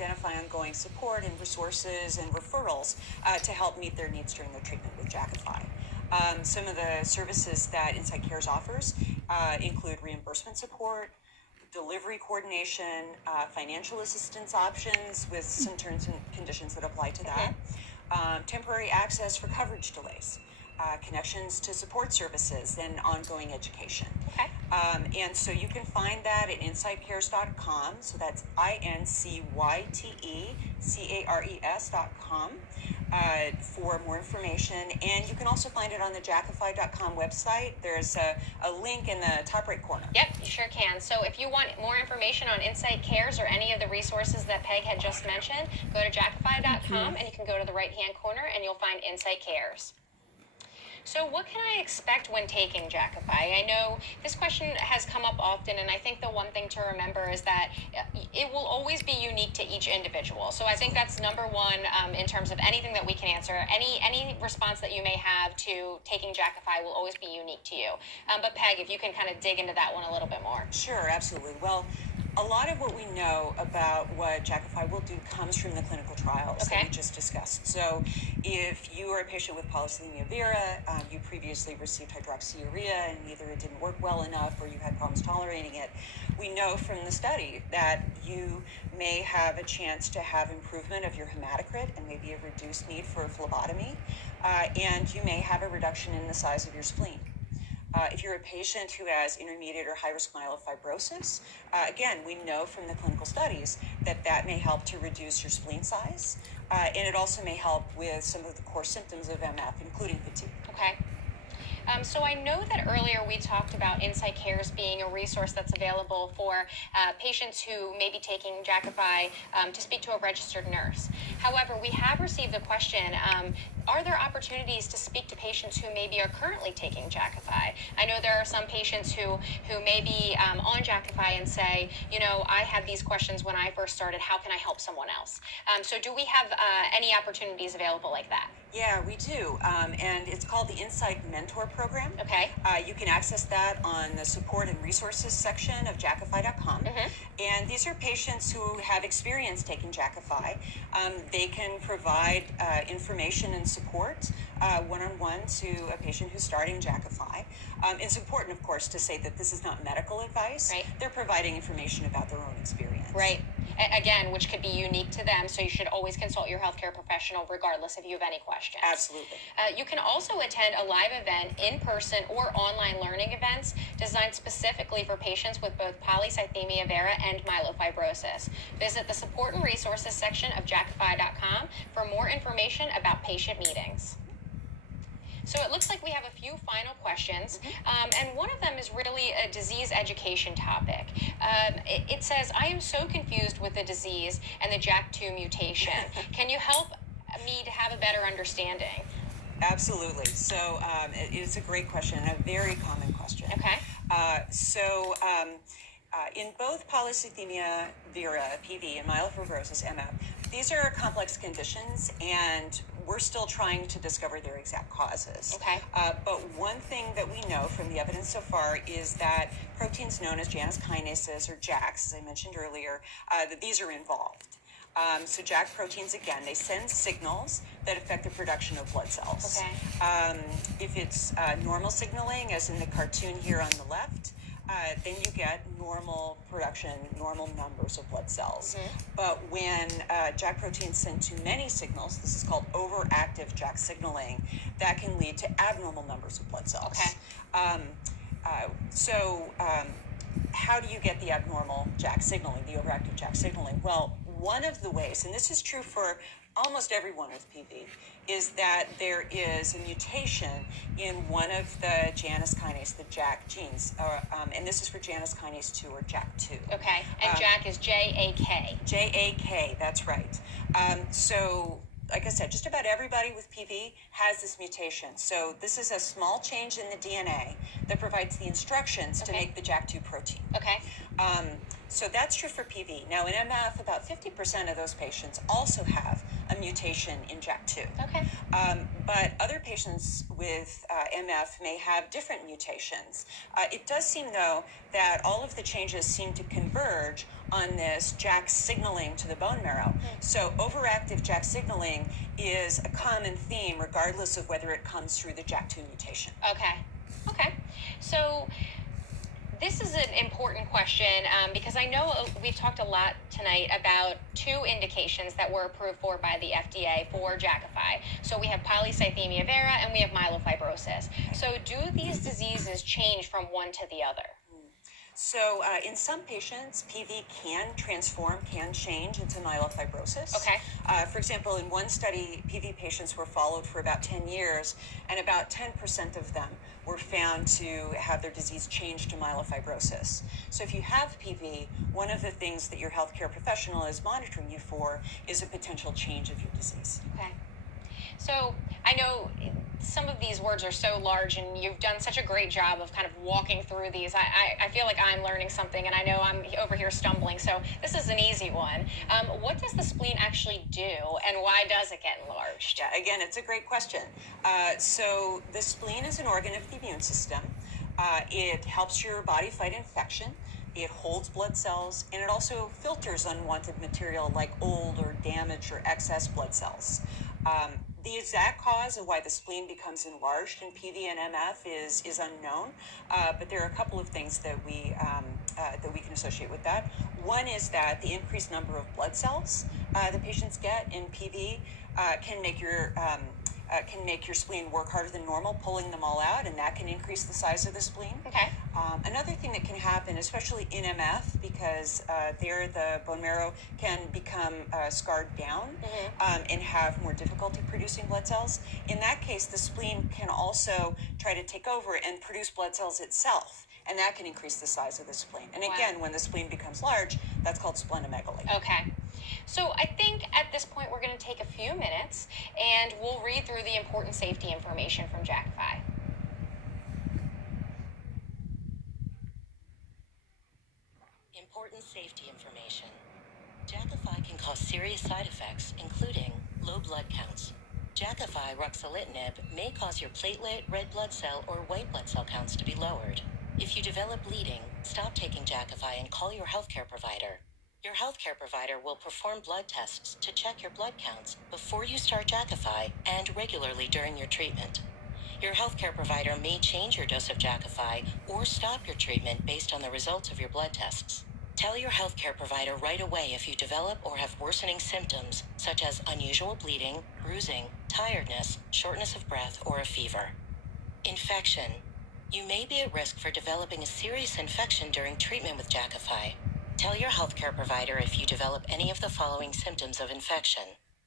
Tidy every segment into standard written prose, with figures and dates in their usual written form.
identify ongoing support and resources and referrals to help meet their needs during their treatment with Jakafi. Some of the services that Insight Cares offers include reimbursement support, delivery coordination, financial assistance options with some terms and conditions that apply to that, temporary access for coverage delays, connections to support services, and ongoing education. Okay. And so you can find that at insightcares.com. So that's INCYTECARES.com for more information. And you can also find it on the Jakafi.com website. There's a link in the top right corner. Yep, you sure can. So if you want more information on Insight Cares or any of the resources that Peg had just mentioned, go to Jakafi.com and you can go to the right-hand corner and you'll find Insight Cares. So what can I expect when taking Jakafi? I know this question has come up often, and I think the one thing to remember is that it will always be unique to each individual. So I think that's number one in terms of anything that we can answer. Any response that you may have to taking Jakafi will always be unique to you. But Peg, if you can kind of dig into that one a little bit more. Sure, absolutely. Well, a lot of what we know about what Jakafi will do comes from the clinical trials that we just discussed. So if you are a patient with polycythemia vera, you previously received hydroxyurea and either it didn't work well enough or you had problems tolerating it, we know from the study that you may have a chance to have improvement of your hematocrit and maybe a reduced need for a phlebotomy, and you may have a reduction in the size of your spleen. If you're a patient who has intermediate or high-risk myelofibrosis, again, we know from the clinical studies that that may help to reduce your spleen size, and it also may help with some of the core symptoms of MF, including fatigue. Okay. So I know that earlier we talked about Insight Cares being a resource that's available for patients who may be taking Jakafi to speak to a registered nurse. However, we have received a question, are there opportunities to speak to patients who maybe are currently taking Jakafi? I know there are some patients who may be on Jakafi and say, you know, I had these questions when I first started, how can I help someone else? So do we have any opportunities available like that? Yeah, we do, and it's called the Insight Mentor Program. Okay. You can access that on the support and resources section of Jakafi.com. And these are patients who have experience taking Jakafi. They can provide information and support one-on-one to a patient who's starting Jakafi. It's important, of course, to say that this is not medical advice. Right. They're providing information about their own experience. Right. Again, which could be unique to them, so you should always consult your healthcare professional regardless if you have any questions. Absolutely. You can also attend a live event, in-person or online learning events designed specifically for patients with both polycythemia vera and myelofibrosis. Visit the support and resources section of Jakafi.com for more information about patient meetings. So it looks like we have a few final questions, and one of them is really a disease education topic. It says, I am so confused with the disease and the JAK2 mutation. Can you help me to have a better understanding? Absolutely. So it's a great question and a very common question. Okay. In both polycythemia vera, PV, and myelofibrosis, MF, these are complex conditions, and we're still trying to discover their exact causes. Okay. But one thing that we know from the evidence so far is that proteins known as Janus kinases, or JAKs, as I mentioned earlier, that these are involved. So JAK proteins, again, they send signals that affect the production of blood cells. Okay. If it's normal signaling, as in the cartoon here on the left, then you get normal production, normal numbers of blood cells. But when JAK proteins send too many signals, this is called overactive JAK signaling, that can lead to abnormal numbers of blood cells. Okay. How do you get the abnormal JAK signaling, the overactive JAK signaling? Well, one of the ways, and this is true for almost everyone with PV, is that there is a mutation in one of the Janus kinase, the JAK genes, and this is for Janus kinase 2 or JAK2. Okay, and JAK is JAK. JAK, that's right. Like I said, just about everybody with PV has this mutation. So this is a small change in the DNA that provides the instructions to make the JAK2 protein. Okay. So that's true for PV. Now in MF, about 50% of those patients also have a mutation in JAK2. Okay. But other patients with MF may have different mutations. It does seem, though, that all of the changes seem to converge on this JAK signaling to the bone marrow. So overactive JAK signaling is a common theme, regardless of whether it comes through the JAK2 mutation. Okay. Okay. So this is an important question because I know we've talked a lot tonight about two indications that were approved for by the FDA for Jakafi. So we have polycythemia vera and we have myelofibrosis. So do these diseases change from one to the other? So in some patients, PV can change into myelofibrosis. Okay. For example, in one study, PV patients were followed for about 10 years, and about 10% of them were found to have their disease change to myelofibrosis. So if you have PV, one of the things that your healthcare professional is monitoring you for is a potential change of your disease. Okay. So I know some of these words are so large, and you've done such a great job of kind of walking through these. I feel like I'm learning something, and I know I'm over here stumbling. So this is an easy one. What does the spleen actually do, and why does it get enlarged? Yeah, again, it's a great question. So the spleen is an organ of the immune system. It helps your body fight infection. It holds blood cells, and it also filters unwanted material like old or damaged or excess blood cells. The exact cause of why the spleen becomes enlarged in PV and MF is unknown, but there are a couple of things that we can associate with that. One is that the increased number of blood cells the patients get in PV can make your spleen work harder than normal, pulling them all out, and that can increase the size of the spleen. Okay. Another thing that can happen, especially in MF, because there the bone marrow can become scarred down and have more difficulty producing blood cells. In that case, the spleen can also try to take over and produce blood cells itself, and that can increase the size of the spleen. And again, when the spleen becomes large, that's called splenomegaly. Okay. So I think at this point we're going to take a few minutes and we'll read through the important safety information from Jakafi. Important safety information. Jakafi can cause serious side effects, including low blood counts. Jakafi ruxolitinib may cause your platelet, red blood cell, or white blood cell counts to be lowered. If you develop bleeding, stop taking Jakafi and call your healthcare provider. Your healthcare provider will perform blood tests to check your blood counts before you start Jakafi and regularly during your treatment. Your healthcare provider may change your dose of Jakafi or stop your treatment based on the results of your blood tests. Tell your healthcare provider right away if you develop or have worsening symptoms, such as unusual bleeding, bruising, tiredness, shortness of breath, or a fever. Infection. You may be at risk for developing a serious infection during treatment with Jakafi. Tell your healthcare provider if you develop any of the following symptoms of infection: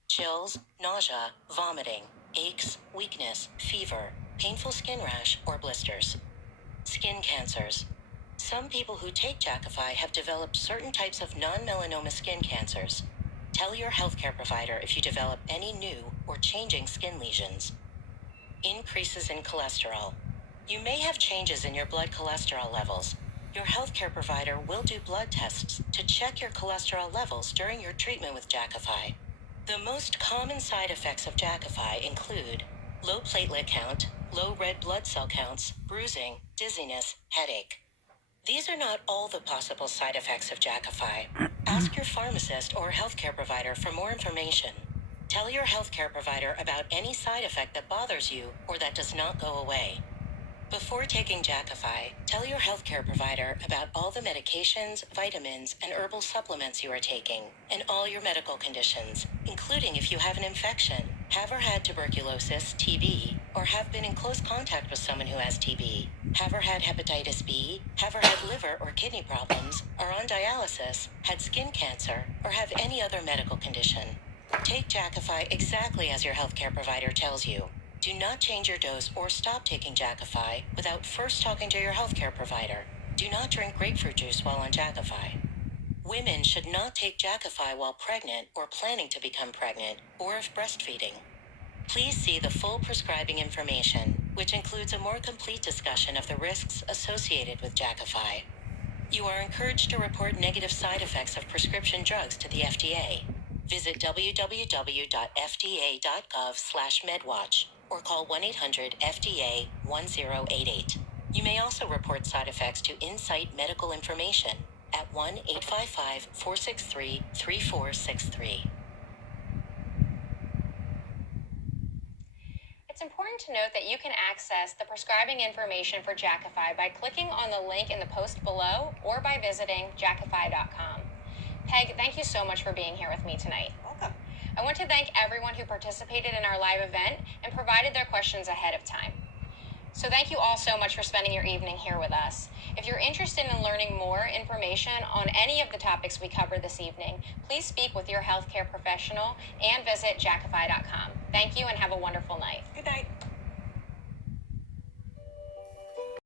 chills, nausea, vomiting, aches, weakness, fever, painful skin rash, or blisters. Skin cancers. Some people who take Jakafi have developed certain types of non-melanoma skin cancers. Tell your healthcare provider if you develop any new or changing skin lesions. Increases in cholesterol. You may have changes in your blood cholesterol levels. Your healthcare provider will do blood tests to check your cholesterol levels during your treatment with Jakafi. The most common side effects of Jakafi include low platelet count, low red blood cell counts, bruising, dizziness, headache. These are not all the possible side effects of Jakafi. Ask your pharmacist or healthcare provider for more information. Tell your healthcare provider about any side effect that bothers you or that does not go away. Before taking Jakafi, tell your healthcare provider about all the medications, vitamins, and herbal supplements you are taking, and all your medical conditions, including if you have an infection, have or had tuberculosis, TB, or have been in close contact with someone who has TB, have or had hepatitis B, have or had liver or kidney problems, are on dialysis, had skin cancer, or have any other medical condition. Take Jakafi exactly as your healthcare provider tells you. Do not change your dose or stop taking Jakafi without first talking to your healthcare provider. Do not drink grapefruit juice while on Jakafi. Women should not take Jakafi while pregnant or planning to become pregnant or if breastfeeding. Please see the full prescribing information, which includes a more complete discussion of the risks associated with Jakafi. You are encouraged to report negative side effects of prescription drugs to the FDA. Visit www.fda.gov/medwatch or call 1-800-FDA-1088. You may also report side effects to Insight Medical Information at 1-855-463-3463. It's important to note that you can access the prescribing information for Jakafi by clicking on the link in the post below or by visiting Jakafi.com. Peg, thank you so much for being here with me tonight. Welcome. I want to thank everyone who participated in our live event and provided their questions ahead of time. So thank you all so much for spending your evening here with us. If you're interested in learning more information on any of the topics we covered this evening, please speak with your healthcare professional and visit Jakafi.com. Thank you and have a wonderful night. Good night.